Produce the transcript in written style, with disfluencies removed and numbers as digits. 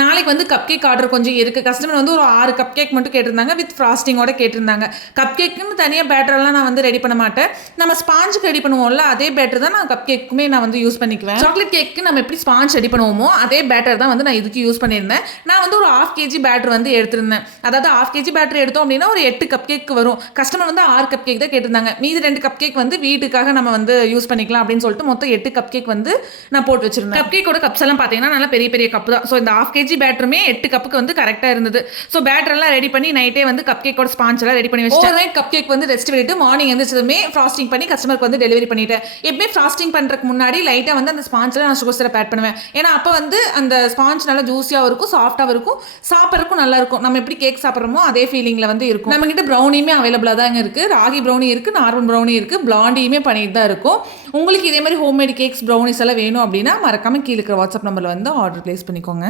நாளைக்கு வந்து cup cake order கொஞ்சம் இருக்குது. கஸ்டமர் வந்து ஒரு 6 கப் கேக் மட்டும் கேட்டிருந்தாங்க, வித் ஃப்ராஸ்டிங்கோட கேட்டிருந்தாங்க. கப் கேக்குன்னு தனியாக பேட்டரெல்லாம் நான் வந்து ரெடி பண்ண மாட்டேன். நம்ம ஸ்பாஞ்சுக்கு ரெடி பண்ணுவோம்ல, அதே பேட்டர் தான் நான் கப் கேக்குமே நான் வந்து யூஸ் பண்ணிக்குவேன். சாக்லேட் கேக்கு நம்ம எப்படி ஸ்பாஞ்ச் ரெடி பண்ணுவோமோ அதே பேட்டர் தான் வந்து நான் இதுக்கு யூஸ் பண்ணியிருந்தேன். நான் வந்து ஒரு 1/2 kg பேட்டர் வந்து எடுத்திருந்தேன். அதாவது 1/2 kg பேட்டர் எடுத்தோம் அப்படின்னா ஒரு 8 கப் கேக் வரும். கஸ்டமர் வந்து 6 கப் கேக் தான் கேட்டிருந்தாங்க. மீதி 2 கப் கேக் வந்து வீட்டுக்காக நம்ம வந்து யூஸ் பண்ணிக்கலாம் அப்படின்னு சொல்லிட்டு மொத்தம் 8 கப் கேக் வந்து நான் போட்டு வச்சிருந்தேன். கப் கேக்கோட கப்ஸ் எல்லாம் பார்த்தீங்கன்னா நல்லா பெரிய பெரிய கப் தான். ஸோ இந்த 1/2 kg பேட்டருமே 8 கப்புக்கு வந்து கரெக்டாக இருந்தது. ஸோ பேட்டர் எல்லாம் ரெடி பண்ணி நைட்டே வந்து கப் கேக்கோட ஸ்பாஞ்ச் எல்லாம் ரெடி பண்ணி வச்சு ஓவர் நைட் கப் கேக் வந்து ரெஸ்ட் பண்ணிட்டு மார்னிங் எந்திரிச்சதுமே ஃப்ராஸ்டிங் பண்ணி கஸ்டமருக்கு வந்து டெலிவரி பண்ணிட்டேன். எப்பவுமே ஃப்ராஸ்டிங் பண்ணுறதுக்கு முன்னாடி லைட்டாக வந்து அந்த ஸ்பாஞ்சில் நான் சுகர் சிரப் ஆட் பண்ணுவேன். ஏன்னா அப்போ வந்து அந்த ஸ்பாஞ்ச் நல்லா ஜூஸியாகவும் இருக்கும், சாஃப்டாகவும் இருக்கும், சாப்பிட்றதுக்கும் நல்லா இருக்கும். நம்ம எப்படி கேக் சாப்பிட்றோமோ அதே ஃபீலிங்கில் வந்து இருக்கும். நம்ம கிட்ட ப்ரௌனியுமே அவைலபிளாக தாங்க இருக்குது. ராகி ப்ரௌனி இருக்குது, நார்மல் ப்ரௌனி இருக்குது, பிளாண்டியுமே பண்ணிட்டு தான் இருக்கும். உங்களுக்கு இதே மாதிரி ஹோம்மேட் கேக்ஸ் ப்ரௌனிஸ் எல்லாம் வேணும் அப்படின்னா மறக்காம கீழே இருக்கிற வாட்ஸ்அப் நம்பரில் வந்து ஆர்டர் பிளேஸ் பண்ணிக்கோங்க.